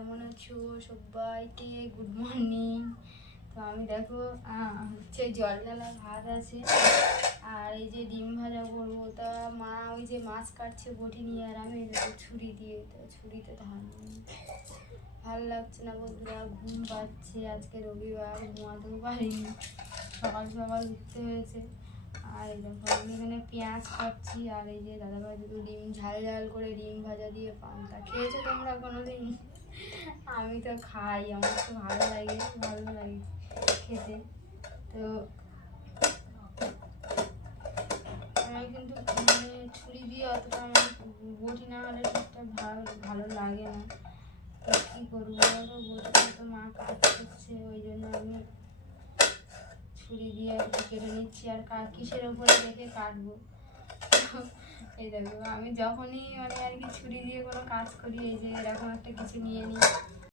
কেমন আছো সবাইকে? Good morning. তো আমি দেখো হচ্ছে জল ঢালা ভাত আছে আর এই যে ডিম ভাজা করবো। তা মা ওই যে মাছ কাটছে বটি নিয়ে, আর আমি দেখো ছুরি দিয়ে, তো ছুরিতে ধান ভালো লাগছে না বন্ধুরা, ঘুম পাচ্ছে। আজকে রবিবার, ঘুমাতেও পারিনি, সকাল সকাল উঠতে হয়েছে। আর এই দেখো আমি এখানে পেঁয়াজ কাটছি, আর এই যে দাদাভাই দুটো ডিম ঝাল ঝাল করে ডিম ভাজা দিয়ে পান্তা। খেয়েছো তোমরা কোনোদিন? আমি তো খাই, আমার তো ভালো লাগে খেতে। তো আমার কিন্তু মানে ছুরি দিয়ে অতটা আমার বটি না হলে ঠিকঠাক ভালো লাগে না। তো কী করবো বলো, বটিটা তো মা কাজ করছে, ওই জন্য আমি ছুরি দিয়ে আর কি কেটে নিচ্ছি। আর কিসের ওপরে রেখে কাটবো? এই দেখো আমি যখনই মানে আর কি ছুরি দিয়ে কোনো কাজ করি, এই যে এরকম একটা কিছু নিয়ে নিই,